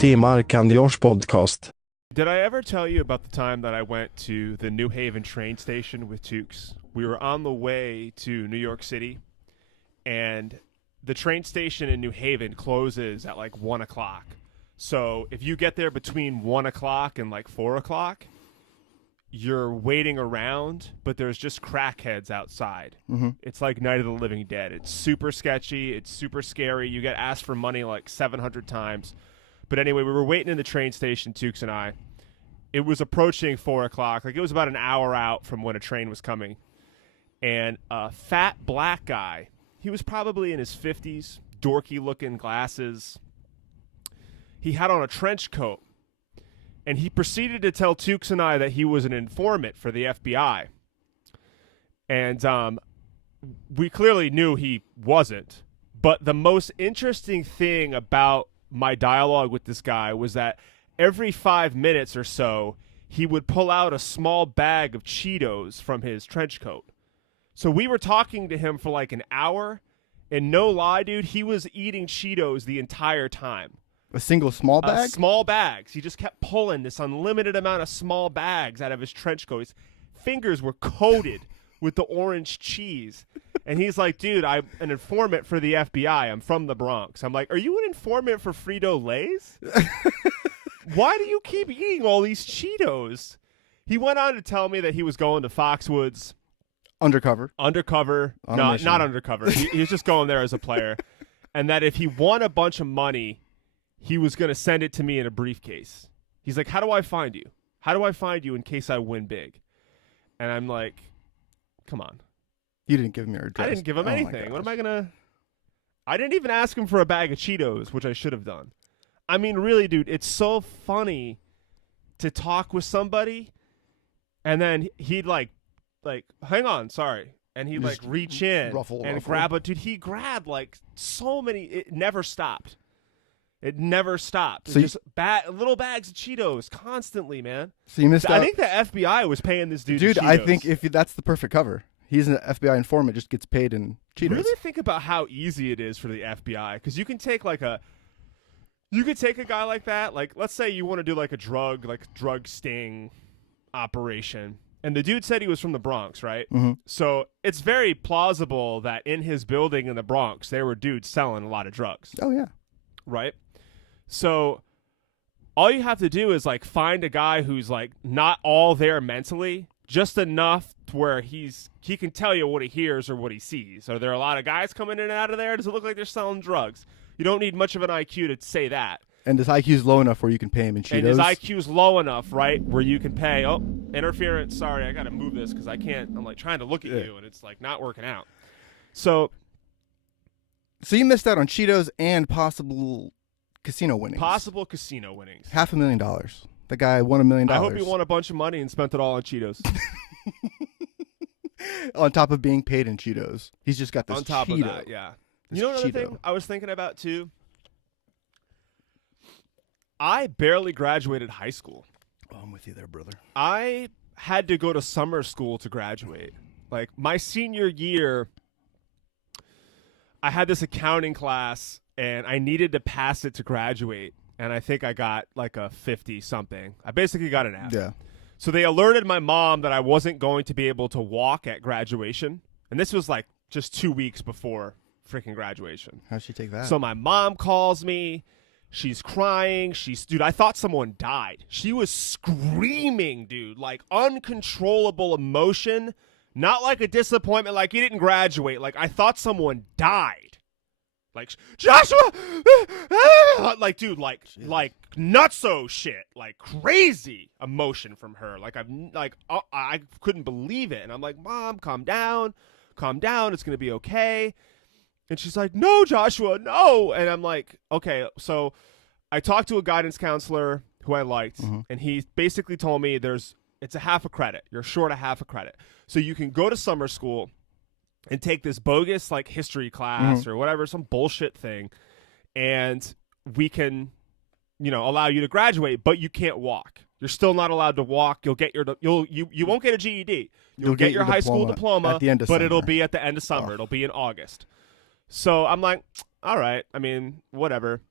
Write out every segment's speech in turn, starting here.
timmar kan görs podcast. Did I ever tell you about the time that I went to the New Haven train station with Tukes? We were on the way to New York City, and the train station in New Haven closes at like 1 o'clock. So if you get there between 1 o'clock and like 4 o'clock, you're waiting around, but there's just crackheads outside. Mm-hmm. It's like Night of the Living Dead. It's super sketchy. It's super scary. You get asked for money like 700 times. But anyway, we were waiting in the train station, Tukes and I. It was approaching 4 o'clock. Like, it was about an hour out from when a train was coming. And a fat black guy, he was probably in his 50s, dorky-looking glasses. He had on a trench coat. And he proceeded to tell Tukes and I that he was an informant for the FBI. And we clearly knew he wasn't. But the most interesting thing about my dialogue with this guy was that every 5 minutes or so, he would pull out a small bag of Cheetos from his trench coat. So we were talking to him for like an hour, and no lie, dude, he was eating Cheetos the entire time. A single small bag? Small bags. He just kept pulling this unlimited amount of small bags out of his trench coat. His fingers were coated with the orange cheese. And he's like, dude, I'm an informant for the FBI. I'm from the Bronx. I'm like, are you an informant for Frito-Lays? Why do you keep eating all these Cheetos? He went on to tell me that he was going to Foxwoods. Undercover. No, not undercover. He was just going there as a player. And that if he won a bunch of money, he was going to send it to me in a briefcase. He's like, how do I find you? How do I find you in case I win big? And I'm like, come on. You didn't give him your address. I didn't give him anything. What am I going to... I didn't even ask him for a bag of Cheetos, which I should have done. I mean, really, dude, it's so funny to talk with somebody, and then he'd like, hang on, sorry. And he'd like reach in and grab a... Dude, he grabbed like so many... It never stopped. It never stopped. So just little bags of Cheetos constantly, man. So you missed out. I think the FBI was paying this dude Dude, Cheetos. I think that's the perfect cover. He's an FBI informant, just gets paid in Cheetos. Really think about how easy it is for the FBI, because you can take you could take a guy like that. Like, let's say you want to do like a drug sting operation, and the dude said he was from the Bronx, right? Mm-hmm. So it's very plausible that in his building in the Bronx, there were dudes selling a lot of drugs. Oh yeah, right. So all you have to do is like find a guy who's like not all there mentally, just enough to where he can tell you what he hears or what he sees. Are there a lot of guys coming in and out of there? Does it look like they're selling drugs? You don't need much of an IQ to say that. And his IQ's low enough where you can pay him in Cheetos. And his IQ's low enough, right, where you can pay. Oh, interference. Sorry, I got to move this because I can't. I'm like trying to look at you, and it's like not working out. So you missed out on Cheetos and possible casino winnings. $500,000. The guy won $1 million. I hope he won a bunch of money and spent it all on Cheetos. On top of being paid in Cheetos. He's just got this on top Cheeto. of that, yeah. You know another thing I was thinking about, too? I barely graduated high school. Oh, I'm with you there, brother. I had to go to summer school to graduate. Like, my senior year, I had this accounting class, and I needed to pass it to graduate. And I think I got like a 50-something. I basically got an F. Yeah. So they alerted my mom that I wasn't going to be able to walk at graduation. And this was like just 2 weeks before freaking graduation. How'd she take that? So my mom calls me. She's crying. Dude, I thought someone died. She was screaming, dude, like uncontrollable emotion. Not like a disappointment, like you didn't graduate. Like I thought someone died. Like, Joshua! Like, dude, like nutso shit. Like, crazy emotion from her. Like, I couldn't believe it. And I'm like, Mom, calm down. Calm down. It's going to be okay. And she's like, no, Joshua, no. And I'm like, okay. So I talked to a guidance counselor who I liked, and he basically told me it's a half a credit. You're short a half a credit. So you can go to summer school and take this bogus like history class or whatever, some bullshit thing, and we can, allow you to graduate, but you can't walk. You're still not allowed to walk. You'll get you won't get a GED. You'll get your high school diploma at the end of but summer. It'll be at the end of summer. It'll be in August. So I'm like, all right. I mean, whatever.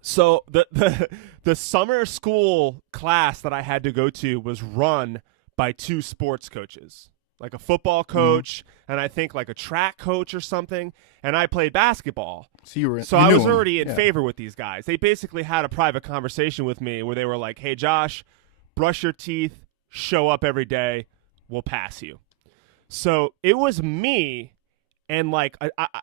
So the summer school class that I had to go to was run by two sports coaches, like a football coach and I think like a track coach or something. And I played basketball. So I was already in favor with these guys. They basically had a private conversation with me where they were like, "Hey, Josh, brush your teeth, show up every day, we'll pass you." So it was me. And like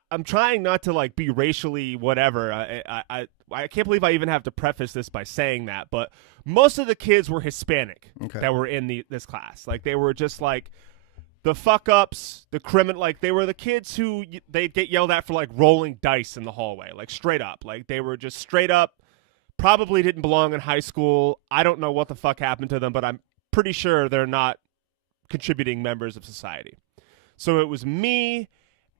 I'm trying not to like be racially whatever. I can't believe I even have to preface this by saying that. But most of the kids were Hispanic that were in this class. Like they were just like the fuck ups, the criminal. Like they were the kids who they'd get yelled at for like rolling dice in the hallway, like straight up. Like they were just straight up. Probably didn't belong in high school. I don't know what the fuck happened to them, but I'm pretty sure they're not contributing members of society. So it was me.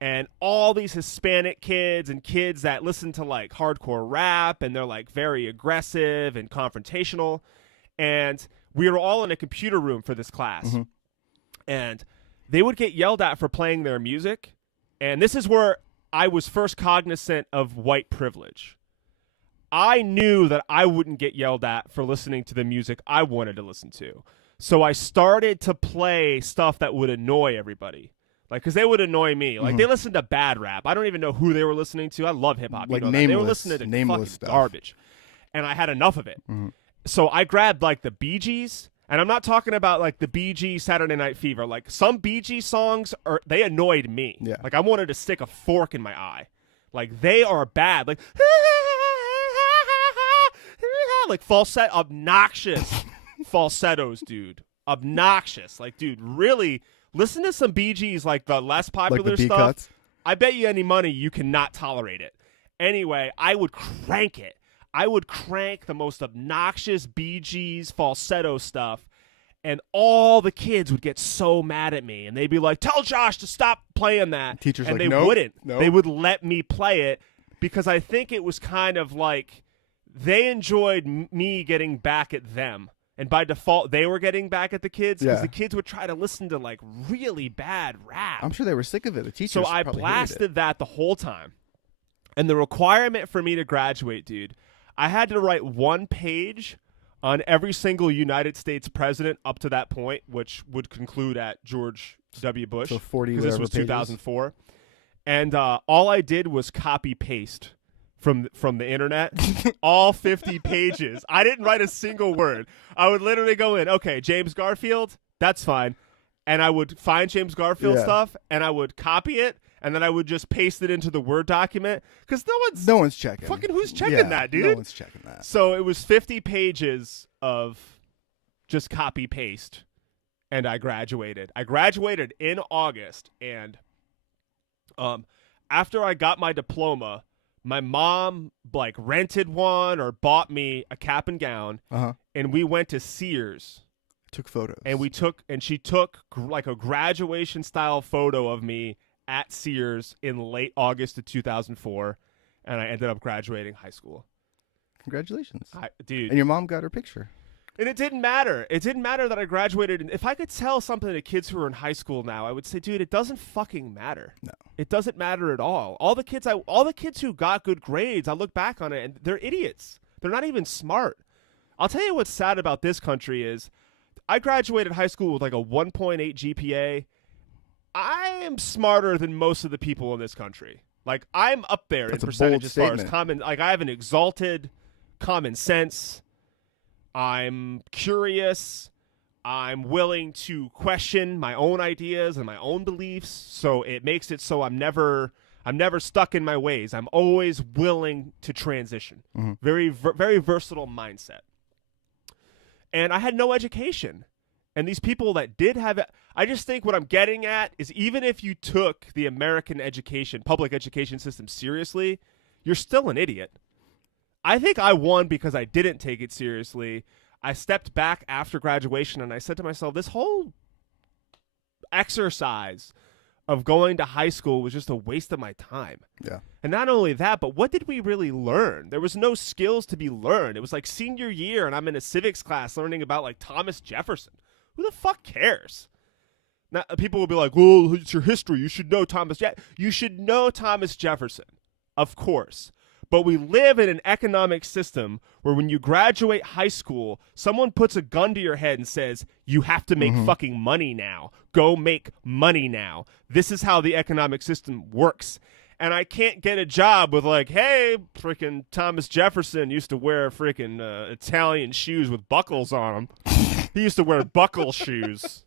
And all these Hispanic kids and kids that listen to like hardcore rap and they're like very aggressive and confrontational. And we were all in a computer room for this class. And they would get yelled at for playing their music. And this is where I was first cognizant of white privilege. I knew that I wouldn't get yelled at for listening to the music I wanted to listen to. So I started to play stuff that would annoy everybody. Like, because they would annoy me. Like, they listened to bad rap. I don't even know who they were listening to. I love hip-hop. Like, they were listening to fucking stuff. garbage. And I had enough of it. So I grabbed, like, the Bee Gees. And I'm not talking about, like, the Bee Gees Saturday Night Fever. Like, some Bee Gees songs, they annoyed me. Yeah. Like, I wanted to stick a fork in my eye. Like, they are bad. Like, like falsetto, obnoxious falsettos, dude. Obnoxious. Like, dude, really... Listen to some Bee Gees, like the less popular like the stuff. B-cuts? I bet you any money you cannot tolerate it. Anyway, I would crank it. I would crank the most obnoxious Bee Gees falsetto stuff, and all the kids would get so mad at me, and they'd be like, "Tell Josh to stop playing that." Teachers and like, they nope, wouldn't. nope. They would let me play it because I think it was kind of like they enjoyed me getting back at them. And by default, they were getting back at the kids because the kids would try to listen to like really bad rap. I'm sure they were sick of it. The teachers So I probably hated it. blasted that the whole time. And the requirement for me to graduate, dude, I had to write one page on every single United States president up to that point, which would conclude at George W. Bush. So 40 because this whatever was pages. 2004. And all I did was copy paste from the internet, all 50 pages. I didn't write a single word. I would literally go in, okay, James Garfield, that's fine. And I would find James Garfield stuff, and I would copy it, and then I would just paste it into the Word document. Because no one's checking. Fucking who's checking that, dude? No one's checking that. So it was 50 pages of just copy paste, and I graduated. I graduated in August, and after I got my diploma, my mom like rented one or bought me a cap and gown, and we went to Sears. Took photos. And she took like a graduation style photo of me at Sears in late August of 2004, and I ended up graduating high school. Congratulations, dude! And your mom got her picture. And it didn't matter. It didn't matter that I graduated. And if I could tell something to kids who are in high school now, I would say, dude, it doesn't fucking matter. No. It doesn't matter at all. All the kids who got good grades, I look back on it and they're idiots. They're not even smart. I'll tell you what's sad about this country is I graduated high school with like a 1.8 GPA. I am smarter than most of the people in this country. Like I'm up there in percentage as far as common. Like I have an exalted common sense. I'm curious. I'm willing to question my own ideas and my own beliefs. So it makes it so I'm never stuck in my ways. I'm always willing to transition. Mm-hmm. Very versatile mindset. And I had no education. And these people that did have it, I just think what I'm getting at is even if you took the American public education system seriously, you're still an idiot. I think I won because I didn't take it seriously. I stepped back after graduation and I said to myself, this whole exercise of going to high school was just a waste of my time. Yeah. And not only that, but what did we really learn? There was no skills to be learned. It was like senior year and I'm in a civics class learning about like Thomas Jefferson. Who the fuck cares? Now, people will be like, well, it's your history. You should know Thomas Jefferson. You should know Thomas Jefferson, of course. But we live in an economic system where when you graduate high school, someone puts a gun to your head and says, you have to make fucking money now. Go make money now. This is how the economic system works. And I can't get a job with like, hey, freaking Thomas Jefferson used to wear freaking Italian shoes with buckles on them. He used to wear buckle shoes.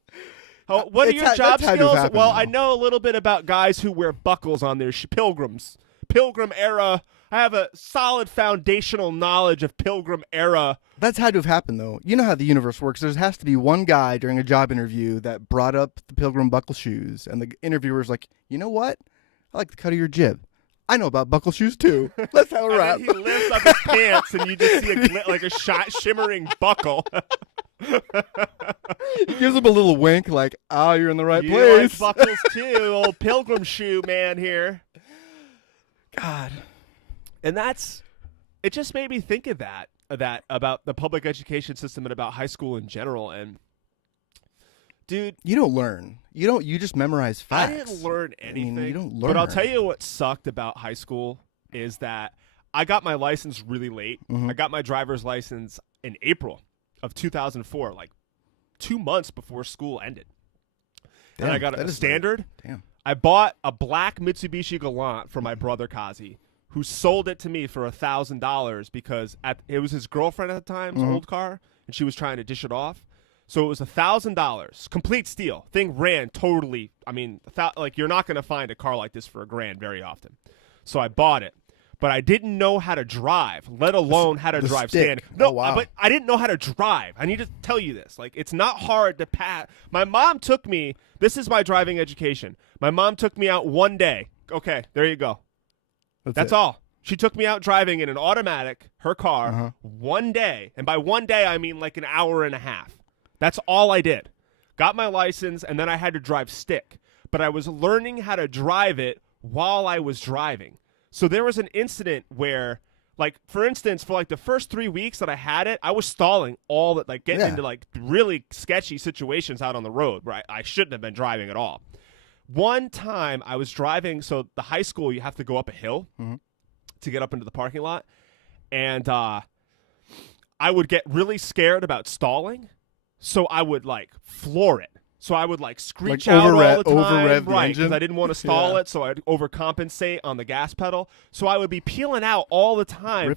Oh, what are your job skills? Well, I know a little bit about guys who wear buckles on their pilgrims. Pilgrim era. I have a solid foundational knowledge of Pilgrim era. That's had to have happened, though. You know how the universe works. There has to be one guy during a job interview that brought up the Pilgrim buckle shoes, and the interviewer's like, you know what? I like the cut of your jib. I know about buckle shoes, too. Let's have a wrap. He lifts up his pants, and you just see like a shimmering buckle. He gives him a little wink, like, oh, you're in the right you place. Like buckles, too. Old Pilgrim shoe man here. God. And it just made me think of that about the public education system and about high school in general. And dude, you don't learn. You just memorize facts. I didn't learn anything. I mean, you don't learn. But I'll tell you what sucked about high school is that I got my license really late. I got my driver's license in April of 2004, like 2 months before school ended. Damn, and I got a standard. Damn. I bought a black Mitsubishi Galant for my brother Kazi, who sold it to me for $1,000 because it was his girlfriend at the time's old car, and she was trying to dish it off. So it was $1,000, complete steal. Thing ran totally. I mean, like you're not going to find a car like this for $1,000 very often. So I bought it, but I didn't know how to drive, let alone how to drive standard. No, wow. But I didn't know how to drive. I need to tell you this. Like, it's not hard to pass. My mom took me. This is my driving education. My mom took me out one day. Okay, there you go. That's all. She took me out driving in an automatic, her car, one day. And by one day, I mean like an hour and a half. That's all I did. Got my license, and then I had to drive stick. But I was learning how to drive it while I was driving. So there was an incident where, like, for instance, for like the first 3 weeks that I had it, I was stalling all that, like getting into like really sketchy situations out on the road where I shouldn't have been driving at all. One time I was driving, so the high school, you have to go up a hill to get up into the parking lot. And I would get really scared about stalling. So I would like floor it. So I would like screech out all the time, right? Because I didn't want to stall it, so I'd overcompensate on the gas pedal. So I would be peeling out all the time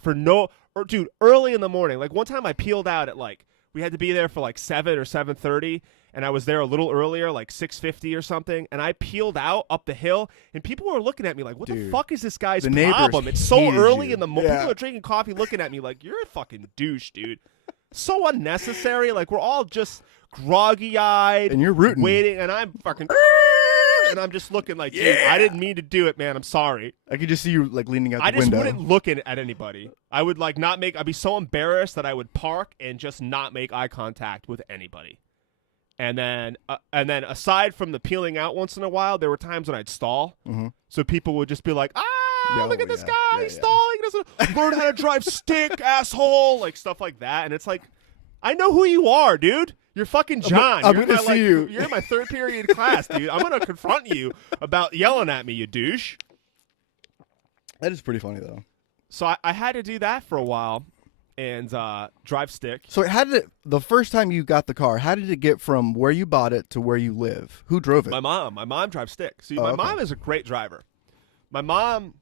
dude, early in the morning. Like one time I peeled out at like we had to be there for like 7 or 7:30, and I was there a little earlier, like 6:50 or something. And I peeled out up the hill, and people were looking at me like, "What the fuck is this guy's problem?" It's so early in the morning. People are drinking coffee, looking at me like, "You're a fucking douche, dude." So unnecessary. Like we're all just groggy-eyed, and you're rooting, waiting, and I'm fucking, and I'm just looking like, dude, I didn't mean to do it, man. I'm sorry. I could just see you like leaning out the window. I just wouldn't look at anybody. I would like not make. I'd be so embarrassed that I would park and just not make eye contact with anybody. And then aside from the peeling out once in a while, there were times when I'd stall. So people would just be like, look at this guy, he's stalling. He doesn't learn how to drive stick, asshole, like stuff like that. And it's like, I know who you are, dude. You're fucking John. I'm gonna see you. You're in my third period class, dude. I'm gonna confront you about yelling at me, you douche. That is pretty funny though. So I had to do that for a while and drive stick. So the first time you got the car, how did it get from where you bought it to where you live? Who drove it? My mom. My mom drives stick. See, my mom is a great driver. My mom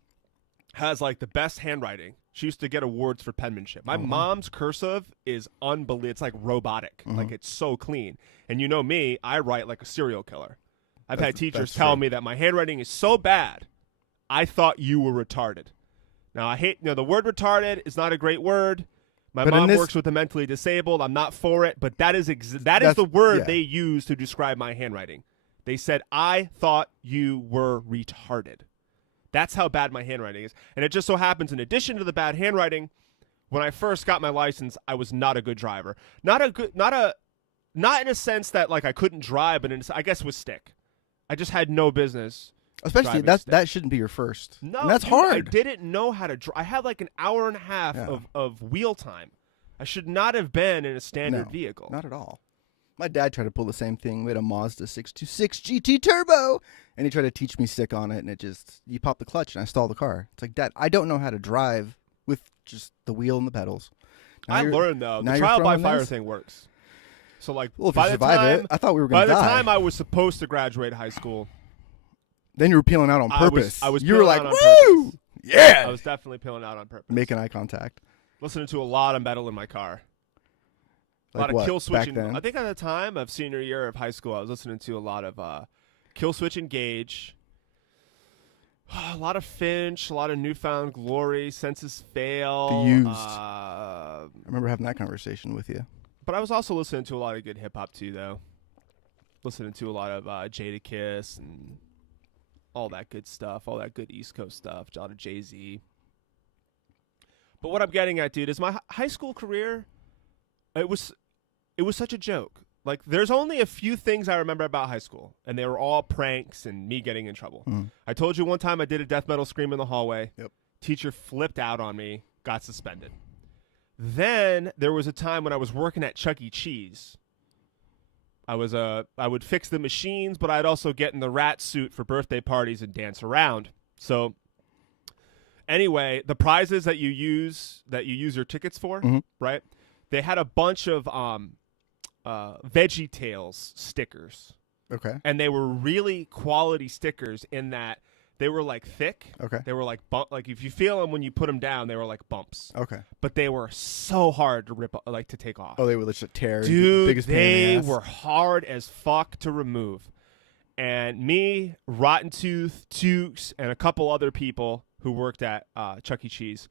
has like the best handwriting. She used to get awards for penmanship. My mom's cursive is unbelievable. It's like robotic. Like it's so clean. And you know me, I write like a serial killer. I've had teachers tell me that my handwriting is so bad, I thought you were retarded. Now I hate, the word retarded is not a great word. My mom works with the mentally disabled. I'm not for it, but that is the word they use to describe my handwriting. They said, I thought you were retarded. That's how bad my handwriting is. And it just so happens, in addition to the bad handwriting, when I first got my license, I was not a good driver. Not in a sense that like I couldn't drive, but I guess with stick. I just had no business. Especially that shouldn't be your first. No, and that's dude, hard. I didn't know how to drive. I had like an hour and a half of wheel time. I should not have been in a standard vehicle. Not at all. My dad tried to pull the same thing. We had a Mazda 626 GT Turbo, and he tried to teach me stick on it, and you pop the clutch, and I stall the car. It's like, Dad, I don't know how to drive with just the wheel and the pedals. Now I you're- learned though now the you're trial by throwing fire this? thing works. So like Well, if by you the survive time it, I thought we were by going to the die. time I was supposed to graduate high school, Then you were peeling out on purpose. I was you were peeling like, out on woo! purpose. Yeah! I was definitely peeling out on purpose. Making eye contact. Listening to a lot of metal in my car. A Like lot of what? kill Back switching. then? I think at the time of senior year of high school, I was listening to a lot of Kill Switch Engage, a lot of Finch, a lot of Newfound Glory, Census Fail. The Used. I remember having that conversation with you. But I was also listening to a lot of good hip hop too, though. Listening to a lot of Jadakiss and all that good stuff, all that good East Coast stuff, a lot of Jay-Z. But what I'm getting at, dude, is my high school career. It was such a joke. Like, there's only a few things I remember about high school, and they were all pranks and me getting in trouble. I told you one time I did a death metal scream in the hallway. Yep. Teacher flipped out on me, got suspended. Then there was a time when I was working at Chuck E. Cheese. I would fix the machines, but I'd also get in the rat suit for birthday parties and dance around. So anyway, the prizes that you use your tickets for, right? They had a bunch of Veggie Tales stickers. Okay. And they were really quality stickers in that they were like thick. Okay. They were like like if you feel them when you put them down, they were like bumps. Okay. But they were so hard to to take off. Oh, they would just tear. Dude, biggest pain in they the ass. were hard as fuck to remove. And me, Rotten Tooth, Tukes, and a couple other people who worked at Chuck E. Cheese,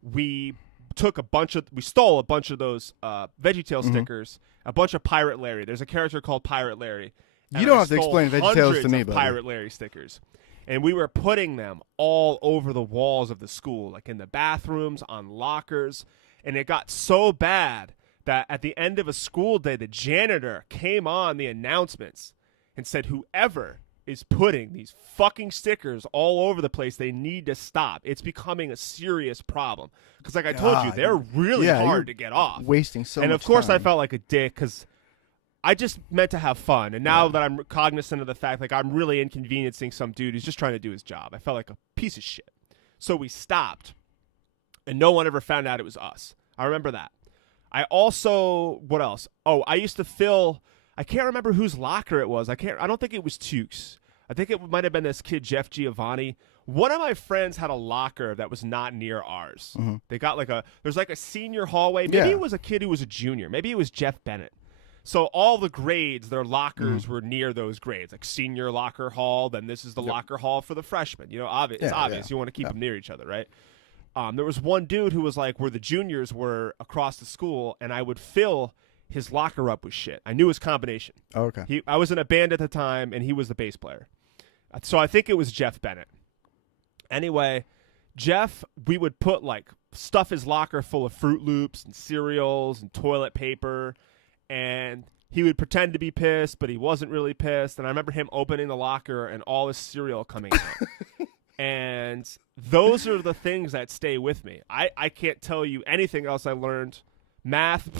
we stole a bunch of those VeggieTale stickers, a bunch of Pirate Larry. There's a character called Pirate Larry. You don't have to explain VeggieTales to hundreds me, of buddy. Pirate Larry stickers. And we were putting them all over the walls of the school, like in the bathrooms, on lockers. And it got so bad that at the end of a school day, the janitor came on the announcements and said, whoever is putting these fucking stickers all over the place, they need to stop. It's becoming a serious problem. Because like I told you, they're really hard to get off. Wasting so much And of course time. I felt like a dick because I just meant to have fun. And now that I'm cognizant of the fact, like I'm really inconveniencing some dude who's just trying to do his job, I felt like a piece of shit. So we stopped. And no one ever found out it was us. I remember that. I also, what else? Oh, I used to fill, I can't remember whose locker it was. I don't think it was Tukes. I think it might have been this kid, Jeff Giovanni. One of my friends had a locker that was not near ours. They got there's like a senior hallway. Maybe it was a kid who was a junior. Maybe it was Jeff Bennett. So all the grades, their lockers were near those grades, like senior locker hall. Then this is the locker hall for the freshmen. You know, it's obvious. You want to keep them near each other, right? There was one dude who was like where the juniors were across the school, and I would fill his locker up with shit. I knew his combination. Oh, okay. I was in a band at the time, and he was the bass player. So I think it was Jeff Bennett. Anyway, Jeff, we would put stuff his locker full of Fruit Loops and cereals and toilet paper, and he would pretend to be pissed, but he wasn't really pissed. And I remember him opening the locker and all his cereal coming out. And those are the things that stay with me. I can't tell you anything else I learned. Math,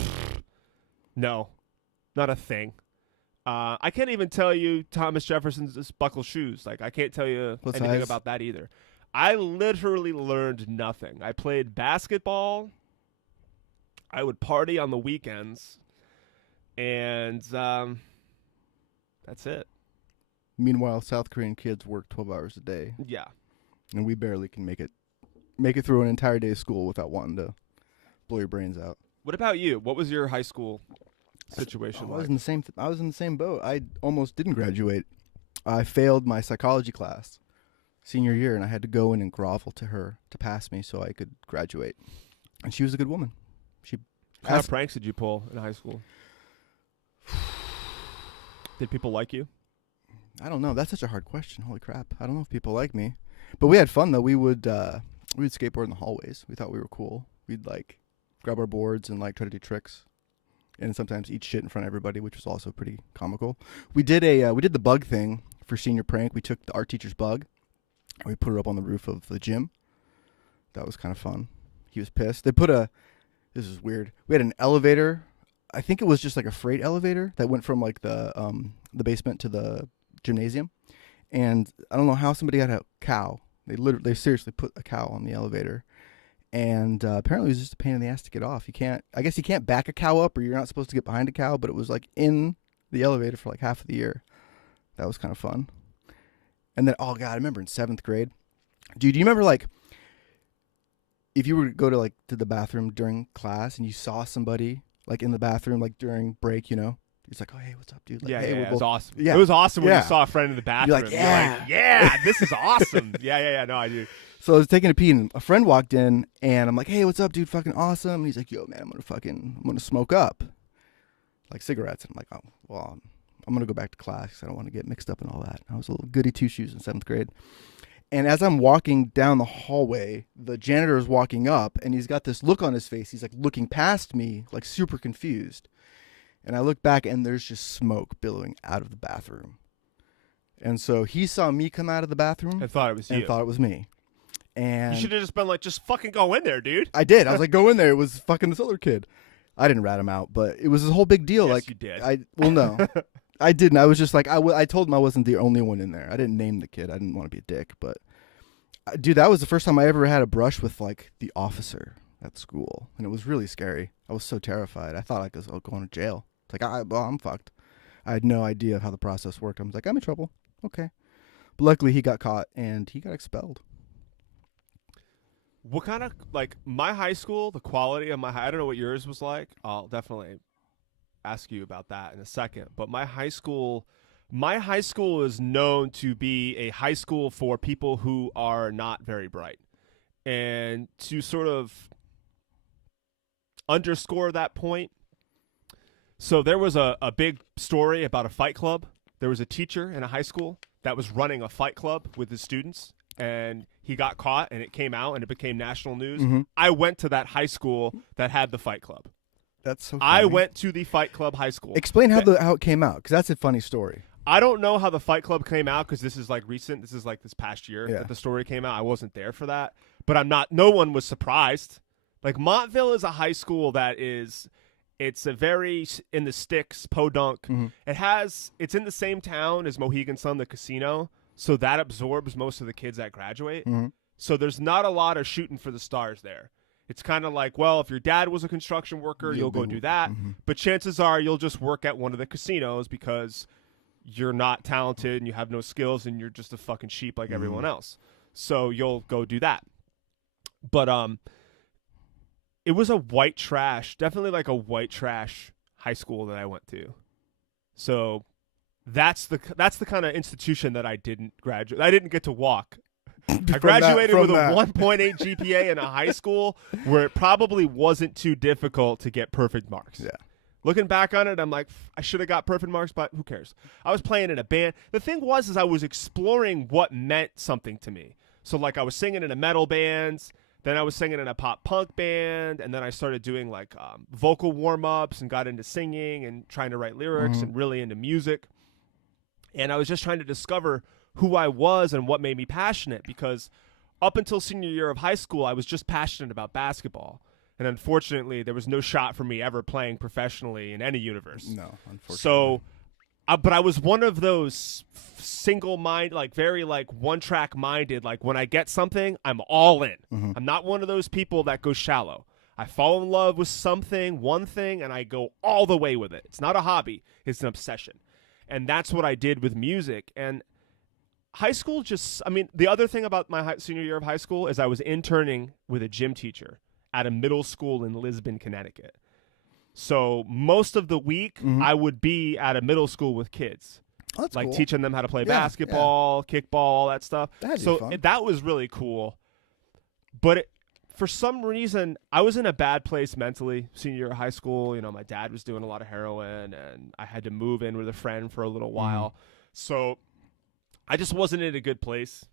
no, not a thing. I can't even tell you Thomas Jefferson's buckle shoes. Like, I can't tell you anything about that either. I literally learned nothing. I played basketball. I would party on the weekends. And that's it. Meanwhile, South Korean kids work 12 hours a day. Yeah. And we barely can make it through an entire day of school without wanting to blow your brains out. What about you? What was your high school situation I like? was in the same. I was in the same boat. I almost didn't graduate. I failed my psychology class senior year, and I had to go in and grovel to her to pass me so I could graduate. And she was a good woman. She What kind of pranks did you pull in high school? Did people like you? I don't know. That's such a hard question. Holy crap! I don't know if people like me, but we had fun though. We would skateboard in the hallways. We thought we were cool. We'd grab our boards and try to do tricks, and sometimes eat shit in front of everybody, which was also pretty comical. We did the bug thing for senior prank. We took the art teacher's bug, and we put it up on the roof of the gym. That was kind of fun. He was pissed. This is weird. We had an elevator. I think it was just a freight elevator that went from the basement to the gymnasium, and I don't know how somebody had a cow. They seriously put a cow on the elevator, And apparently it was just a pain in the ass to get off. I guess you can't back a cow up, or you're not supposed to get behind a cow, but it was like in the elevator for like half of the year. That was kind of fun. And then, oh God, I remember in 7th grade. Dude, do you remember like if you were to go to the bathroom during class and you saw somebody like in the bathroom, like during break, it's like, oh, hey, what's up, dude? Like, Yeah, hey, it was awesome. Yeah. It was awesome when Yeah. you saw a friend in the bathroom. You're like, yeah. yeah, this is awesome. Yeah. No, I do. So I was taking a pee and a friend walked in and I'm like, hey, what's up, dude? Fucking awesome. And he's like, yo, man, I'm gonna smoke up like cigarettes. And I'm like, oh, well, I'm gonna go back to class 'cause I don't want to get mixed up in all that. I was a little goody two shoes in 7th grade. And as I'm walking down the hallway, the janitor is walking up and he's got this look on his face. He's like looking past me, like super confused. And I look back and there's just smoke billowing out of the bathroom. And so he saw me come out of the bathroom I thought it was and you. thought it was me. And You should have just been like, just fucking go in there, dude. I did. I was like, go in there. It was fucking this other kid. I didn't rat him out, but it was a whole big deal. Yes, like you did. No, I didn't. I was just like, I told him I wasn't the only one in there. I didn't name the kid. I didn't want to be a dick, but dude, that was the first time I ever had a brush with like the officer at school, and it was really scary. I was so terrified. I thought I was going to jail. It's like, well, I'm fucked. I had no idea how the process worked. I was like, I'm in trouble. Okay. But luckily he got caught and he got expelled. What kind of, like, my high school, the quality of I don't know what yours was like. I'll definitely ask you about that in a second. But my high school is known to be a high school for people who are not very bright. And to sort of underscore that point, so there was a big story about a fight club. There was a teacher in a high school that was running a fight club with his students, and he got caught, and it came out, and it became national news. Mm-hmm. I went to that high school that had the fight club. That's so funny. I went to the fight club high school. Explain how it came out, because that's a funny story. I don't know how the fight club came out, because this is like recent. This is like this past year Yeah. that the story came out. I wasn't there for that, but no one was surprised. Like, Montville is a high school that it's a very in the sticks, podunk. Mm-hmm. It's in the same town as Mohegan Sun, the casino, so that absorbs most of the kids that graduate. Mm-hmm. So there's not a lot of shooting for the stars there. It's kind of like, well, if your dad was a construction worker, you'll go do that. Mm-hmm. But chances are you'll just work at one of the casinos because you're not talented and you have no skills and you're just a fucking sheep like everyone else. So you'll go do that. But it was a white trash, definitely like a white trash high school that I went to. So that's the kind of institution that I didn't graduate. I didn't get to walk. I graduated with a 1.8 GPA in a high school where it probably wasn't too difficult to get perfect marks. Yeah. Looking back on it, I'm like, I should have got perfect marks, but who cares? I was playing in a band. The thing was I was exploring what meant something to me. So, like, I was singing in a metal band, then I was singing in a pop punk band, and then I started doing, like, vocal warm-ups and got into singing and trying to write lyrics and really into music. And I was just trying to discover who I was and what made me passionate, because up until senior year of high school, I was just passionate about basketball. And unfortunately, there was no shot for me ever playing professionally in any universe. No, unfortunately. So, but I was one of those single-minded, like very like one-track minded, like when I get something, I'm all in. Mm-hmm. I'm not one of those people that go shallow. I fall in love with something, one thing, and I go all the way with it. It's not a hobby. It's an obsession. And that's what I did with music. And high school the other thing about my senior year of high school is I was interning with a gym teacher at a middle school in Lisbon, Connecticut. So most of the week, I would be at a middle school with kids. Oh, that's like cool. teaching them how to play basketball, kickball, all that stuff. That'd be so fun. that was really cool. But for some reason, I was in a bad place mentally senior year of high school. You know, my dad was doing a lot of heroin, and I had to move in with a friend for a little while. So I just wasn't in a good place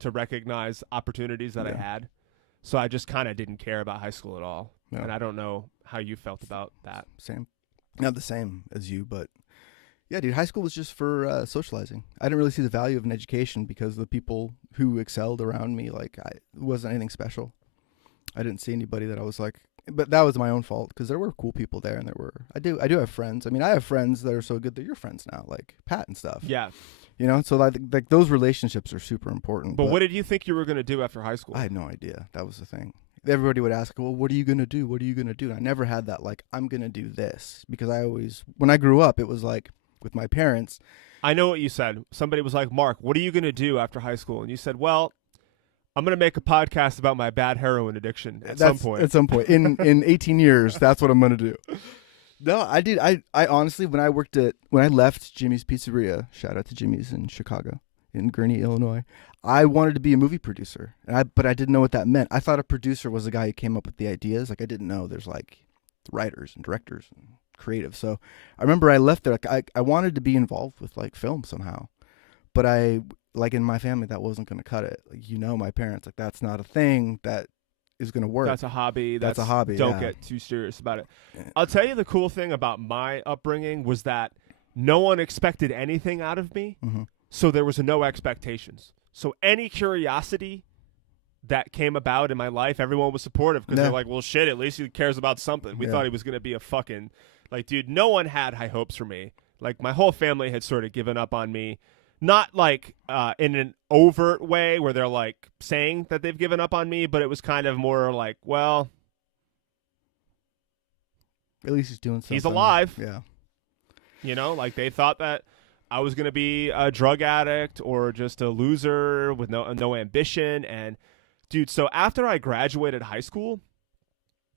to recognize opportunities that I had. So I just kind of didn't care about high school at all. Yeah. And I don't know how you felt about that. Same. Not the same as you, but yeah, dude, high school was just for socializing. I didn't really see the value of an education because the people who excelled around me, like, it wasn't anything special. I didn't see anybody that I was like, but that was my own fault because there were cool people there, and I do have friends. I mean, I have friends that are so good that you're friends now, like Pat and stuff. Yeah. You know, so like those relationships are super important. But what did you think you were going to do after high school? I had no idea. That was the thing. everybody would ask, well, what are you going to do? What are you going to do? And I never had that, like, I'm going to do this. Because when I grew up, it was like, with my parents. I know what you said. Somebody was like, Mark, what are you going to do after high school? And you said, well, I'm going to make a podcast about my bad heroin addiction at some point. At some point. In 18 years, that's what I'm going to do. No, I did. I honestly, when I left Jimmy's Pizzeria, shout out to Jimmy's in Chicago, in Gurnee, Illinois, I wanted to be a movie producer, but I didn't know what that meant. I thought a producer was the guy who came up with the ideas. Like, I didn't know there's like writers and directors and creative. So I remember I left there. Like, I wanted to be involved with like film somehow, but like in my family that wasn't going to cut it. Like, my parents, like, that's not a thing that is going to work. That's a hobby. That's a hobby. Don't get too serious about it. I'll tell you the cool thing about my upbringing was that no one expected anything out of me. Mm-hmm. So there was no expectations. So any curiosity that came about in my life, everyone was supportive because they're like, well, shit, at least he cares about something. We thought he was going to be a fucking, like, dude, no one had high hopes for me. Like, my whole family had sort of given up on me. Not like in an overt way where they're like saying that they've given up on me, but it was kind of more like, well, at least he's doing something. He's alive. Yeah. Like they thought that I was going to be a drug addict or just a loser with no ambition. And dude, so after I graduated high school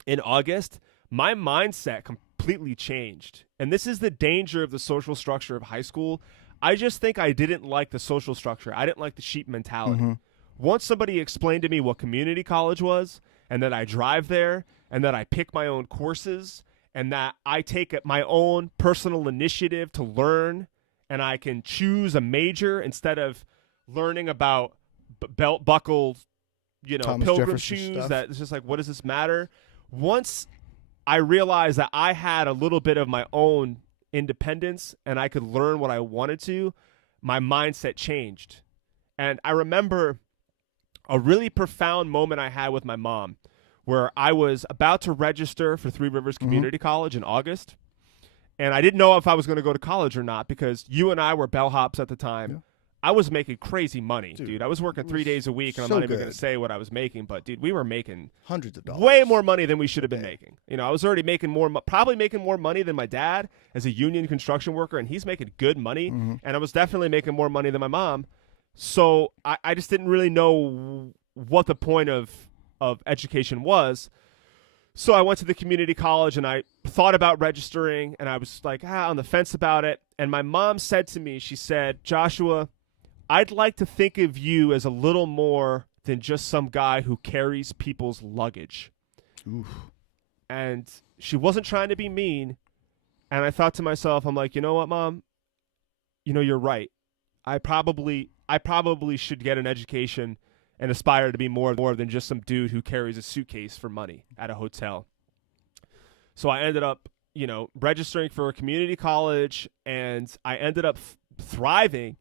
in August, my mindset completely changed. And this is the danger of the social structure of high school. I just think I didn't like the social structure. I didn't like the sheep mentality. Mm-hmm. Once somebody explained to me what community college was and that I drive there and that I pick my own courses and that I take my own personal initiative to learn and I can choose a major instead of learning about belt buckle, Thomas pilgrim Jefferson shoes. stuff. That it's just like, what does this matter? Once I realized that I had a little bit of my own independence and I could learn what I wanted to, my mindset changed. And I remember a really profound moment I had with my mom where I was about to register for Three Rivers Community College in August. And I didn't know if I was going to go to college or not because you and I were bellhops at the time. Yeah. I was making crazy money, dude. I was working 3 days a week, and I'm so not even good. going to say what I was making. But, dude, we were making hundreds of dollars. way more money than we should have been making. I was already making probably making more money than my dad as a union construction worker, and he's making good money. Mm-hmm. And I was definitely making more money than my mom. So I just didn't really know what the point of education was. So I went to the community college and I thought about registering and I was like on the fence about it. And my mom said to me, she said, Joshua, I'd like to think of you as a little more than just some guy who carries people's luggage. Oof. And she wasn't trying to be mean. And I thought to myself, I'm like, you know what, Mom? You're right. I probably should get an education and aspire to be more than just some dude who carries a suitcase for money at a hotel. So I ended up, registering for a community college, and I ended up thriving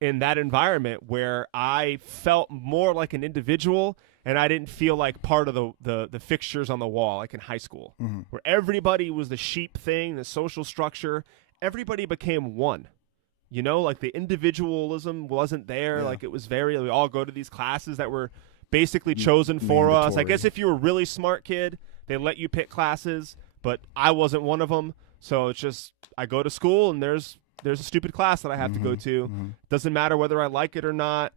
in that environment where I felt more like an individual and I didn't feel like part of the fixtures on the wall, like in high school, where everybody was the sheep thing, the social structure. Everybody became one. Like the individualism wasn't there. Yeah. Like it was we all go to these classes that were basically chosen for us. I guess if you were a really smart kid, they let you pick classes, but I wasn't one of them. So it's just, I go to school and there's a stupid class that I have to go to. Doesn't matter whether I like it or not.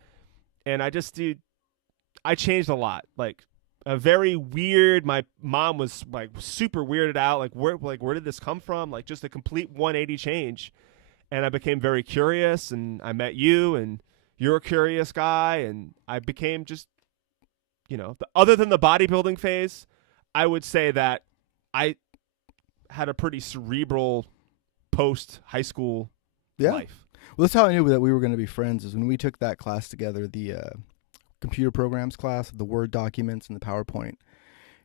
And I changed a lot. Like a very weird, my mom was like super weirded out. Like where did this come from? Like just a complete 180 change. And I became very curious, and I met you, and you're a curious guy, and I became just, other than the bodybuilding phase, I would say that I had a pretty cerebral post-high school life. Well, that's how I knew that we were going to be friends, is when we took that class together, the computer programs class, the Word documents and the PowerPoint.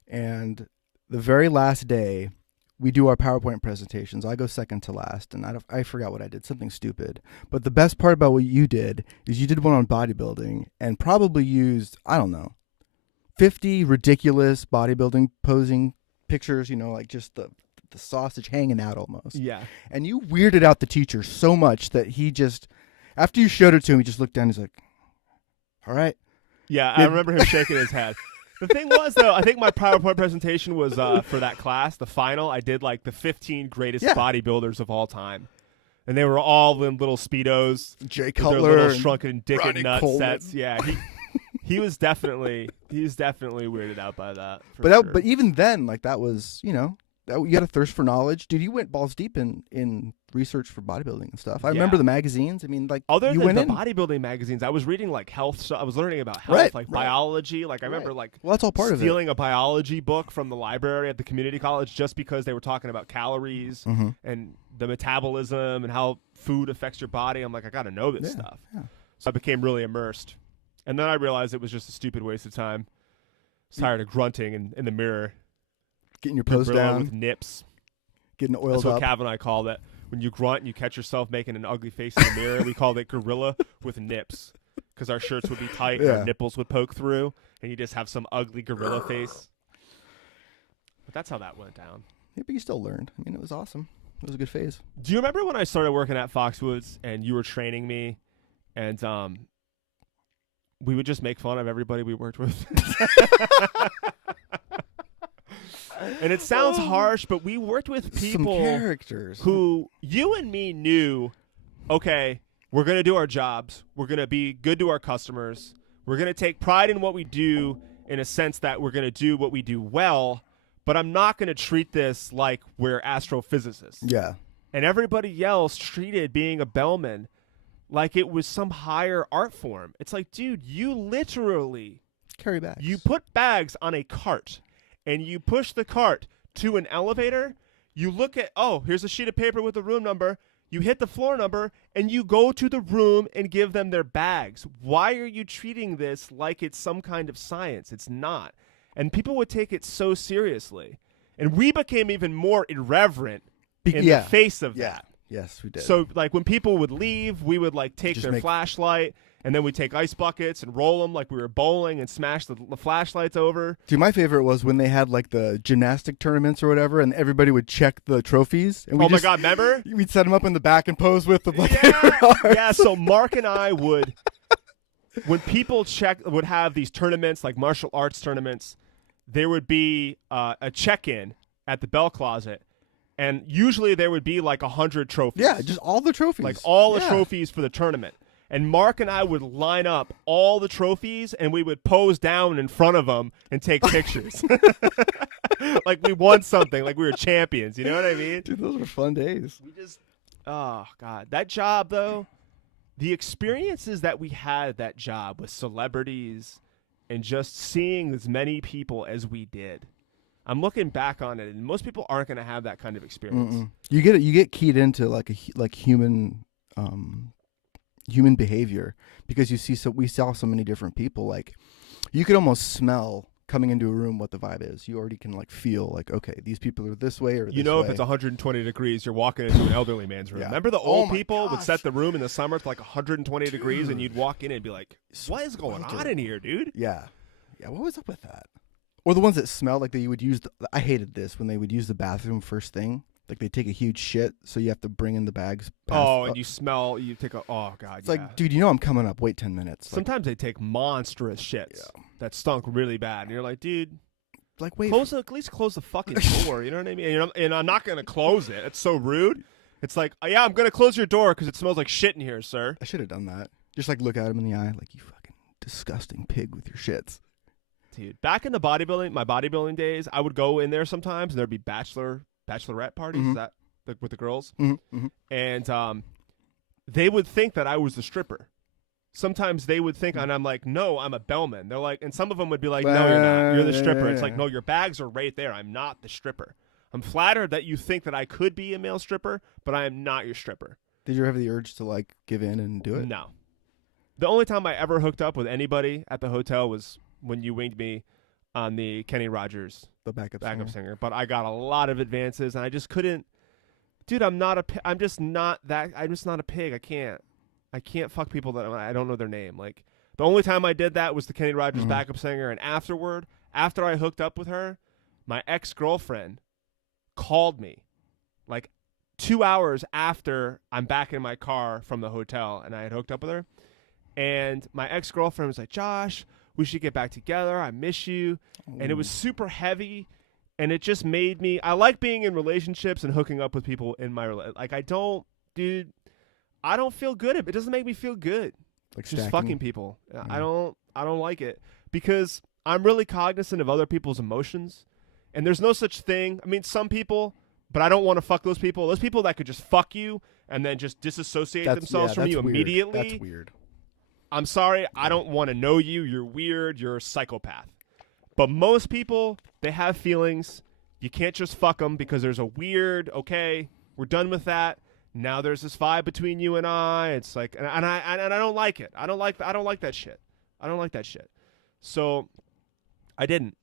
And the very last day, we do our PowerPoint presentations. I go second to last, and I forgot what I did, something stupid. But the best part about what you did is you did one on bodybuilding and probably used, 50 ridiculous bodybuilding posing pictures, like just the sausage hanging out almost. Yeah. And you weirded out the teacher so much that he just, after you showed it to him, he just looked down and he's like, all right. Yeah, I remember him shaking his head. The thing was, though, I think my PowerPoint presentation was for that class, the final. I did like the 15 greatest bodybuilders of all time. And they were all in little Speedos. Jay with Cutler. their little shrunken dick Ronnie and nut Coleman. sets. Yeah, he was definitely weirded out by that. But even then, like that was, you had a thirst for knowledge. Dude, you went balls deep in research for bodybuilding and stuff. I remember the magazines. I mean, like other you than went the in. bodybuilding magazines, I was reading like health stuff. I was learning about health, biology. Like I remember Well, that's all part of it. stealing a biology book from the library at the community college just because they were talking about calories and the metabolism and how food affects your body. I'm like, I got to know this stuff. Yeah. So I became really immersed. And then I realized it was just a stupid waste of time. I was tired of grunting in the mirror. Getting your pose Gorilla down. with nips. Getting oiled That's what up. Cav and I called it. When you grunt and you catch yourself making an ugly face in the mirror, we called it gorilla with nips. Because our shirts would be tight and our nipples would poke through, and you just have some ugly gorilla face. But that's how that went down. Yeah, but you still learned. I mean, it was awesome. It was a good phase. Do you remember when I started working at Foxwoods and you were training me, and we would just make fun of everybody we worked with? And it sounds harsh, but we worked with people Some characters who you and me knew, okay, we're going to do our jobs. We're going to be good to our customers. We're going to take pride in what we do in a sense that we're going to do what we do well, but I'm not going to treat this like we're astrophysicists. Yeah. And everybody else treated being a bellman like it was some higher art form. It's like, dude, you literally Carry bags. You put bags on a cart and you push the cart to an elevator. You look at, here's a sheet of paper with the room number. You hit the floor number and you go to the room and give them their bags. Why are you treating this like it's some kind of science? It's not. And people would take it so seriously. And we became even more irreverent in the face of that. Yes, we did. So, like, when people would leave, we would, like, take their flashlight, and then we'd take ice buckets and roll them like we were bowling and smash the flashlights over. Dude, my favorite was when they had, like, the gymnastic tournaments or whatever, and everybody would check the trophies. And my God, remember? We'd set them up in the back and pose with them. Like, yeah, so Mark and I would, when people would have these tournaments, like martial arts tournaments, there would be a check-in at the bell closet. And usually there would be like 100 trophies. Yeah, just all the trophies. Like all the trophies for the tournament. And Mark and I would line up all the trophies and we would pose down in front of them and take pictures. Like we won something, like we were champions. You know what I mean? Dude, those were fun days. Oh, God. That job, though, the experiences that we had at that job with celebrities and just seeing as many people as we did. I'm looking back on it, and most people aren't going to have that kind of experience. You get keyed into like human behavior because we saw so many different people. Like you could almost smell coming into a room what the vibe is. You already can like feel like, okay, these people are this way or this way. If it's 120 degrees, you're walking into an elderly man's room. Yeah. Remember the old people would set the room in the summer to like 120 degrees, and you'd walk in and be like, "What is going on in here, dude?" Yeah. What was up with that? Or the ones that smell like they would use. I hated this when they would use the bathroom first thing. Like they take a huge shit, so you have to bring in the bags. And you smell. You take oh God. It's like, dude, I'm coming up. Wait 10 minutes. Sometimes they take monstrous shits that stunk really bad, and you're like, dude, like wait. At least close the fucking door. You know what I mean? And I'm not gonna close it. It's so rude. It's like, I'm gonna close your door because it smells like shit in here, sir. I should have done that. Just like look at him in the eye, like you fucking disgusting pig with your shits. Dude, back in my bodybuilding days, I would go in there sometimes, and there'd be bachelorette parties. Is that with the girls? And they would think that I was the stripper. Sometimes they would think, and I'm like, no, I'm a bellman. They're like, and some of them would be like, no, you're not. You're the stripper. It's like, no, your bags are right there. I'm not the stripper. I'm flattered that you think that I could be a male stripper, but I am not your stripper. Did you ever have the urge to like give in and do it? No. The only time I ever hooked up with anybody at the hotel was when you winged me on the Kenny Rogers, the backup singer. But I got a lot of advances, and I just couldn't. Dude, I'm just not a pig. I can't fuck people that I don't know their name. Like the only time I did that was the Kenny Rogers backup singer, and after I hooked up with her, my ex-girlfriend called me, like 2 hours after I'm back in my car from the hotel, and I had hooked up with her, and my ex-girlfriend was like, Josh, We should get back together. I miss you. And it was super heavy. And it just made me, I like being in relationships and hooking up with people in my, like, I don't feel good. It doesn't make me feel good. Like just stacking? fucking people. Yeah. I don't like it because I'm really cognizant of other people's emotions. And there's no such thing. I mean, some people, but I don't want to fuck those people. Those people that could just fuck you and then just disassociate themselves from you weird. immediately. That's weird. I'm sorry. I don't want to know you. You're weird. You're a psychopath. But most people, they have feelings. You can't just fuck them because there's a weird, okay, we're done with that. Now there's this vibe between you and I. It's like, and I don't like it. I don't like that shit. I don't like that shit. So I didn't.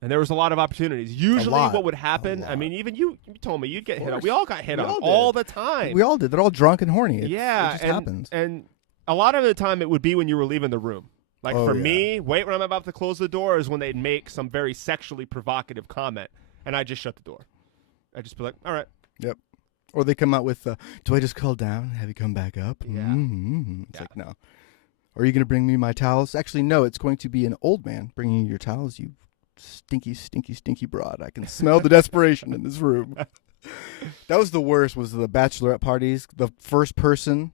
And there was a lot of opportunities. Usually what would happen, I mean, even you told me you'd get hit on. We all got hit on all the time. We all did. They're all drunk and horny. It just and, happens. And a lot of the time it would be when you were leaving the room. Like for me, when I'm about to close the door is when they'd make some very sexually provocative comment. And I just shut the door. I'd just be like, all right. Yep. Or they come out with, do I just call down and have you come back up? Yeah. Mm-hmm. It's like, no. Are you going to bring me my towels? Actually, no, it's going to be an old man bringing you your towels, you stinky, stinky, stinky broad. I can smell the desperation in this room. That was the worst, was the bachelorette parties. The first person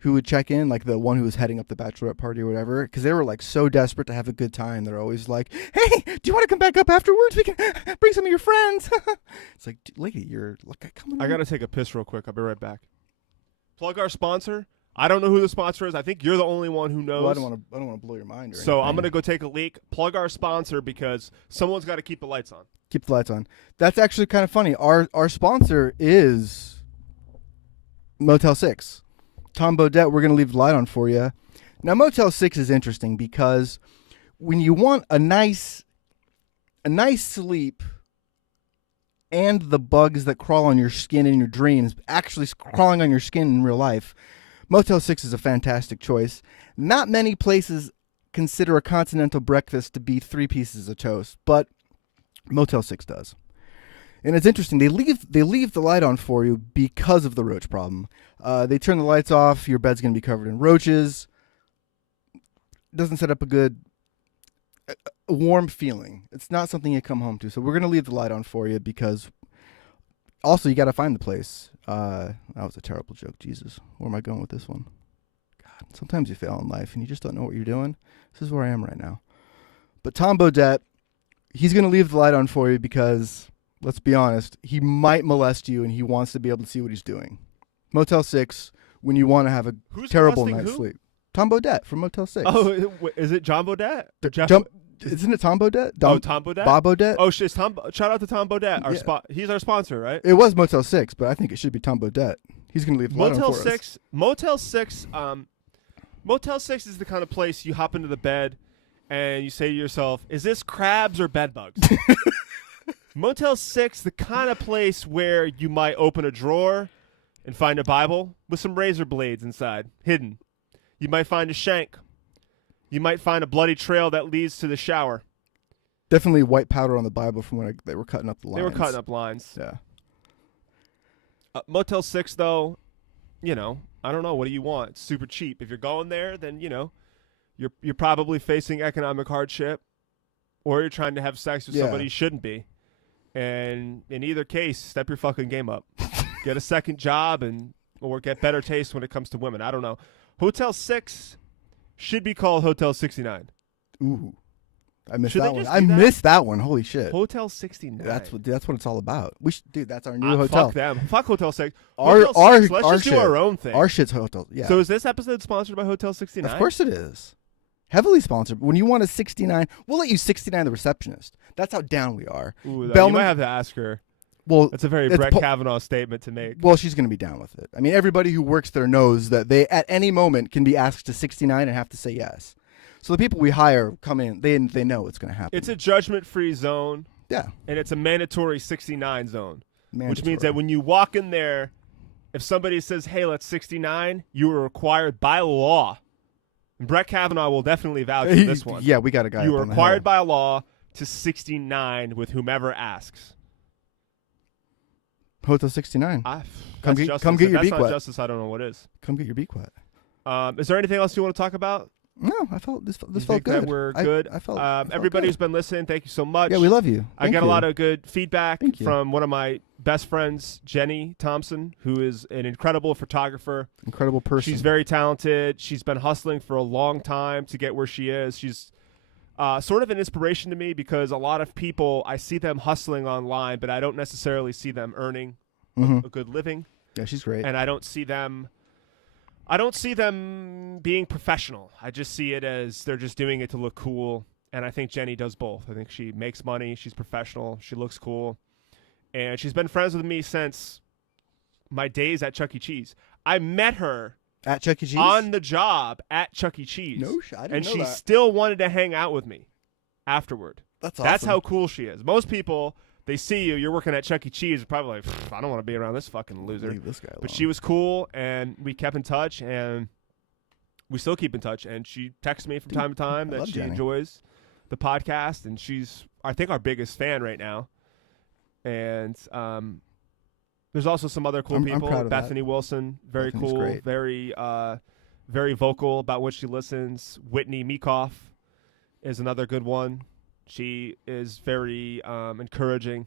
who would check in, like the one who was heading up the bachelorette party or whatever, because they were like so desperate to have a good time. They're always like, hey, do you want to come back up afterwards? We can bring some of your friends. It's like, lady, you're like, come on. I got to take a piss real quick. I'll be right back. Plug our sponsor. I don't know who the sponsor is. I think you're the only one who knows. Well, I don't want to blow your mind. Or so anything. I'm going to go take a leak. Plug our sponsor because someone's got to keep the lights on. Keep the lights on. That's actually kind of funny. Our sponsor is Motel 6. Tom Bodette, we're going to leave the light on for you. Now, Motel 6 is interesting because when you want a nice sleep and the bugs that crawl on your skin in your dreams actually crawling on your skin in real life, Motel 6 is a fantastic choice. Not many places consider a continental breakfast to be 3 pieces of toast, but Motel 6 does. And it's interesting. They leave the light on for you because of the roach problem. They turn the lights off. Your bed's going to be covered in roaches. Doesn't set up a good, warm feeling. It's not something you come home to. So we're going to leave the light on for you because also you got to find the place. That was a terrible joke. Jesus. Where am I going with this one? God, sometimes you fail in life and you just don't know what you're doing. This is where I am right now. But Tom Bodette, he's going to leave the light on for you because, let's be honest, he might molest you and he wants to be able to see what he's doing. Motel 6, when you want to have a terrible night's sleep. Tom Bodette from Motel 6. Oh, is it John Bodette? Isn't it Tom Bodette? Tom Bodette? Bob Bodette? Oh, shit. Shout out to Tom Bodette. He's our sponsor, right? It was Motel 6, but I think it should be Tom Bodette. He's going to leave the light on for us. Motel 6 is the kind of place you hop into the bed and you say to yourself, is this crabs or bed bugs? Motel 6, the kind of place where you might open a drawer and find a Bible with some razor blades inside, hidden. You might find a shank. You might find a bloody trail that leads to the shower. Definitely white powder on the Bible from when they were cutting up the lines. They were cutting up lines. Yeah. Motel 6, though, I don't know. What do you want? It's super cheap. If you're going there, then, you're probably facing economic hardship or you're trying to have sex with somebody you shouldn't be. And in either case, step your fucking game up. Get a second job or get better taste when it comes to women. I don't know. Hotel 6 should be called Hotel 69. Ooh. I missed Should that they one. just I do that? missed that one. Holy shit. Hotel 69. That's what it's all about. Dude, that's our new hotel. Fuck them. Fuck Hotel 6. Let's just do our own thing. Our shit's hotel. Yeah. So is this episode sponsored by Hotel 69? Of course it is. Heavily sponsored. When you want a 69, we'll let you 69 the receptionist. That's how down we are. Ooh, Bellman, you might have to ask her. Well, that's a very Brett Kavanaugh statement to make. Well, she's going to be down with it. I mean, everybody who works there knows that they, at any moment, can be asked to 69 and have to say yes. So the people we hire come in, they know what's going to happen. It's a judgment-free zone. Yeah. And it's a mandatory 69 zone. Mandatory. Which means that when you walk in there, if somebody says, hey, let's 69, you are required by law. And Brett Kavanaugh will definitely vouch for this one. Yeah, we got a guy. You are required by law to 69 with whomever asks. Hotel 69. Come get your beak wet. That's not justice. I don't know what is. Come get your beak wet. Is there anything else you want to talk about? No, I felt this You felt think that good. we're good? I felt everybody good. who's been listening, thank you so much. Yeah, we love you. I get Thank a you. lot of good feedback Thank you. from one of my best friends, Jenny Thompson, who is an incredible photographer. Incredible person. She's very talented. She's been hustling for a long time to get where she is. She's sort of an inspiration to me because a lot of people, I see them hustling online, but I don't necessarily see them earning a good living. Yeah, she's great. And I don't see them being professional. I just see it as they're just doing it to look cool. And I think Jenny does both. I think she makes money. She's professional. She looks cool. And she's been friends with me since my days at Chuck E. Cheese. I met her At Chuck E. Cheese? on the job at Chuck E. Cheese. No shit. I didn't and know she that. still wanted to hang out with me afterward. That's awesome. That's how cool she is. Most people, they see you're working at Chuck E. Cheese, they're probably like, I don't want to be around this fucking loser. Leave this guy alone. But she was cool, and we kept in touch, and we still keep in touch. And she texts me from time to time that love she Jenny. enjoys the podcast, and she's, I think, our biggest fan right now. And there's also some other cool I'm people. proud of that. Bethany Wilson, very Bethany's cool, great. very vocal about what she listens. Whitney Meekoff is another good one. She is very encouraging.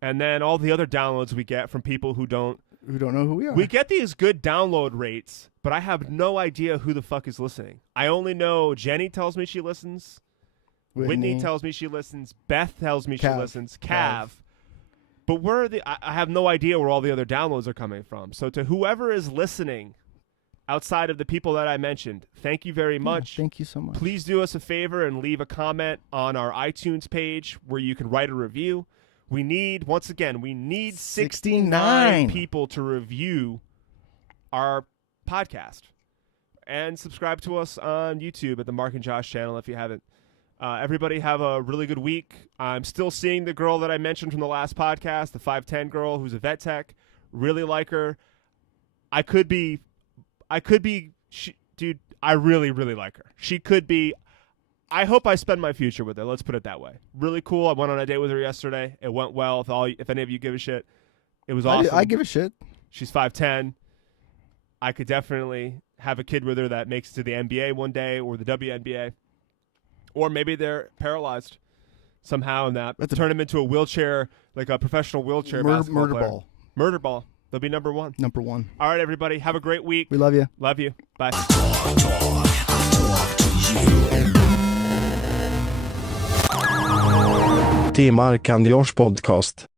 And then all the other downloads we get from people who don't know who we are. We get these good download rates, but I have no idea who the fuck is listening. I only know Jenny tells me she listens. Whitney tells me she listens. Beth tells me she listens. Cav. But I have no idea where all the other downloads are coming from. So to whoever is listening outside of the people that I mentioned, thank you very much. Thank you so much. Please do us a favor and leave a comment on our iTunes page where you can write a review. We need 69 people to review our podcast. And subscribe to us on YouTube at the Mark and Josh channel if you haven't. Everybody have a really good week. I'm still seeing the girl that I mentioned from the last podcast, the 5'10" girl who's a vet tech. Really like her. Dude, I really, really like her. She could be. I hope I spend my future with her. Let's put it that way. Really cool. I went on a date with her yesterday. It went well. If any of you give a shit, it was awesome. I give a shit. She's 5'10". I could definitely have a kid with her that makes it to the NBA one day or the WNBA. Or maybe they're paralyzed somehow and turn them into a wheelchair, like a professional wheelchair basketball player. Murder ball. They'll be number one. Number one. All right, everybody. Have a great week. We love you. Love you. Bye. Det är Mark and Josh podcast.